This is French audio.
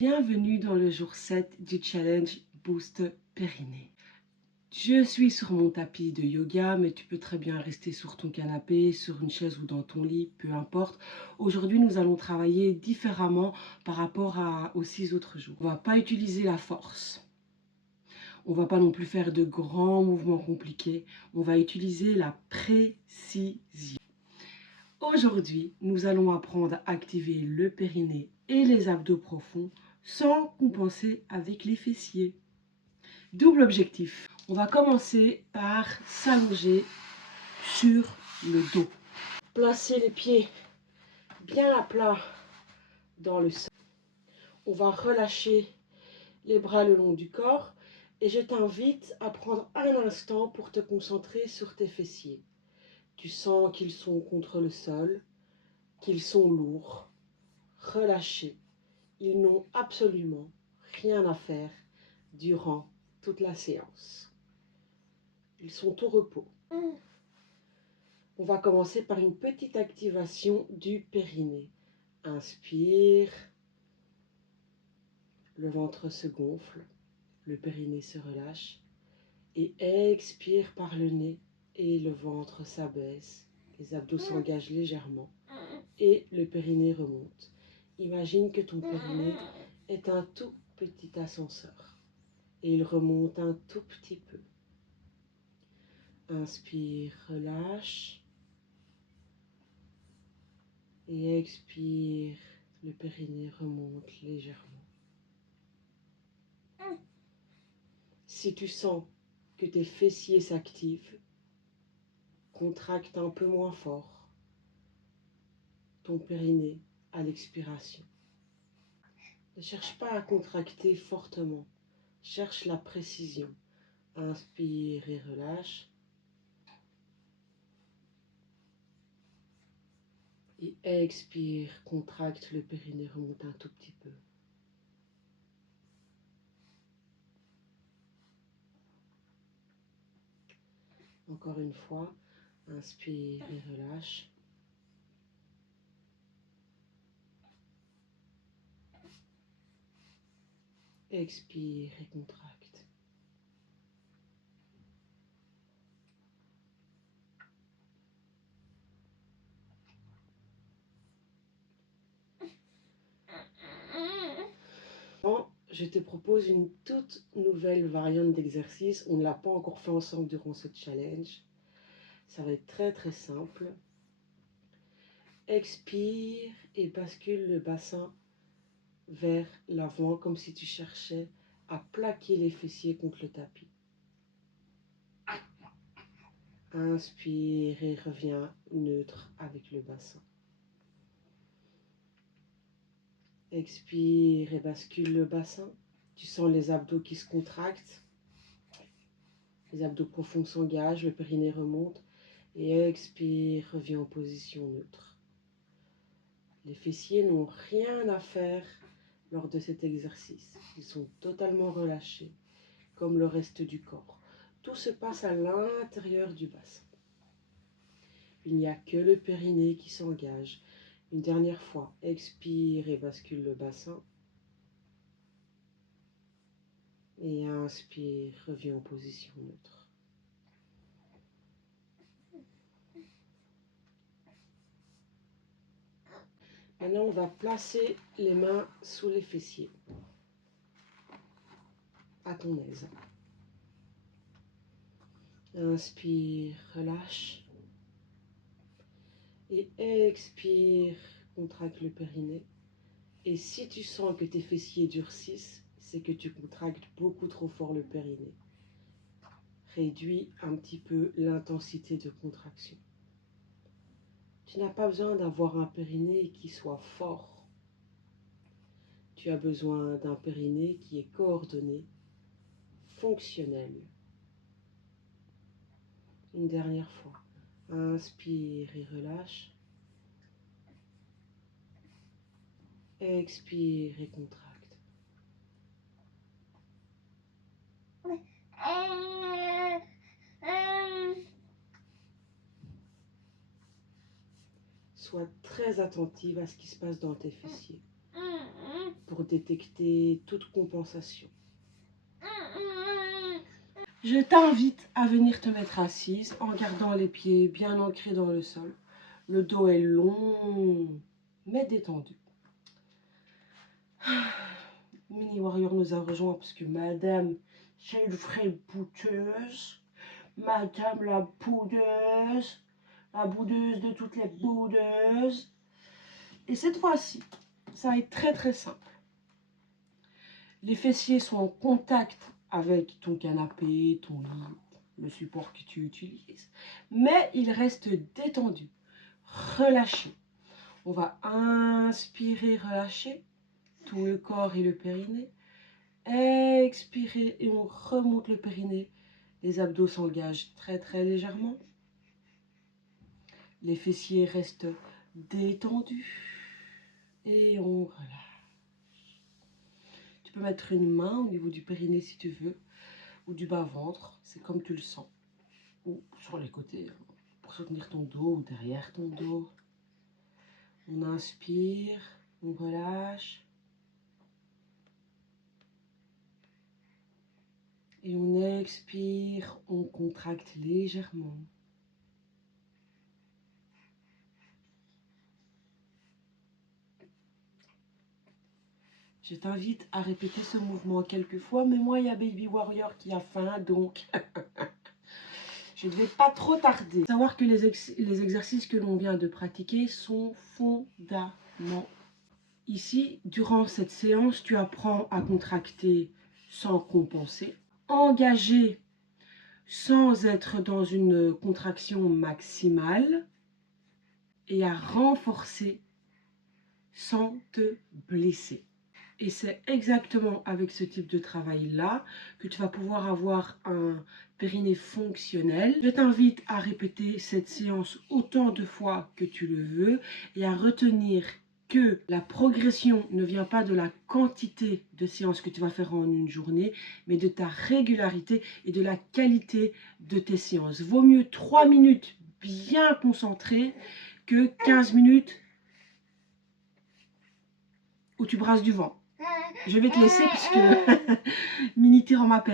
Bienvenue dans le jour 7 du challenge Boost Périnée. Je suis sur mon tapis de yoga, mais tu peux très bien rester sur ton canapé, sur une chaise ou dans ton lit, peu importe. Aujourd'hui, nous allons travailler différemment par rapport aux 6 autres jours. On ne va pas utiliser la force. On ne va pas non plus faire de grands mouvements compliqués. On va utiliser la précision. Aujourd'hui, nous allons apprendre à activer le périnée et les abdos profonds sans compenser avec les fessiers. Double objectif. On va commencer par s'allonger sur le dos. Placer les pieds bien à plat dans le sol. On va relâcher les bras le long du corps et je t'invite à prendre un instant pour te concentrer sur tes fessiers. Tu sens qu'ils sont contre le sol, qu'ils sont lourds, relâchés. Ils n'ont absolument rien à faire durant toute la séance. Ils sont au repos. On va commencer par une petite activation du périnée. Inspire, le ventre se gonfle, le périnée se relâche. Et expire par le nez et le ventre s'abaisse. Les abdos s'engagent légèrement et le périnée remonte. Imagine que ton périnée est un tout petit ascenseur et il remonte un tout petit peu. Inspire, relâche et expire, le périnée remonte légèrement. Si tu sens que tes fessiers s'activent, contracte un peu moins fort ton périnée à l'expiration. Ne cherche pas à contracter fortement, cherche la précision. Inspire et relâche. Et expire, contracte le périnée, remonte un tout petit peu. Encore une fois, inspire et relâche. Expire et contracte. Je te propose une toute nouvelle variante d'exercice. On ne l'a pas encore fait ensemble durant ce challenge. Ça va être très très simple. Expire et bascule le bassin vers l'avant comme si tu cherchais à plaquer les fessiers contre le tapis. Inspire et reviens neutre avec le bassin. Expire et bascule le bassin. Tu sens les abdos qui se contractent. Les abdos profonds s'engagent, le périnée remonte. Et expire, reviens en position neutre. Les fessiers n'ont rien à faire lors de cet exercice. Ils sont totalement relâchés, comme le reste du corps. Tout se passe à l'intérieur du bassin. Il n'y a que le périnée qui s'engage. Une dernière fois, expire et bascule le bassin. Et inspire, reviens en position neutre. Maintenant, on va placer les mains sous les fessiers, à ton aise. Inspire, relâche. Et expire, contracte le périnée. Et si tu sens que tes fessiers durcissent, c'est que tu contractes beaucoup trop fort le périnée. Réduis un petit peu l'intensité de contraction. Tu n'as pas besoin d'avoir un périnée qui soit fort. Tu as besoin d'un périnée qui est coordonné, fonctionnel. Une dernière fois. Inspire et relâche. Expire et contracte. Sois très attentive à ce qui se passe dans tes fessiers. pour détecter toute compensation. Je t'invite à venir te mettre assise en gardant les pieds bien ancrés dans le sol. Le dos est long, mais détendu. Mini Warrior nous a rejoint parce que madame, c'est une vraie boudeuse. Madame la boudeuse de toutes les boudeuses. Et cette fois-ci, ça va être très très simple. Les fessiers sont en contact avec ton canapé, ton lit, le support que tu utilises. Mais ils restent détendus, relâchés. On va inspirer, relâcher tout le corps et le périnée. Expirer et on remonte le périnée. Les abdos s'engagent très très légèrement. Les fessiers restent détendus. Et on relâche. Tu peux mettre une main au niveau du périnée si tu veux, ou du bas-ventre, c'est comme tu le sens. Ou sur les côtés, pour soutenir ton dos ou derrière ton dos. On inspire, on relâche. Et on expire, on contracte légèrement. Je t'invite à répéter ce mouvement quelques fois, mais moi, il y a Baby Warrior qui a faim, donc je ne vais pas trop tarder. Savoir que les exercices que l'on vient de pratiquer sont fondamentaux. Ici, durant cette séance, tu apprends à contracter sans compenser, engager sans être dans une contraction maximale et à renforcer sans te blesser. Et c'est exactement avec ce type de travail-là que tu vas pouvoir avoir un périnée fonctionnel. Je t'invite à répéter cette séance autant de fois que tu le veux et à retenir que la progression ne vient pas de la quantité de séances que tu vas faire en une journée, mais de ta régularité et de la qualité de tes séances. Vaut mieux 3 minutes bien concentrées que 15 minutes où tu brasses du vent. Je vais te laisser parce que Mini tire en ma paire.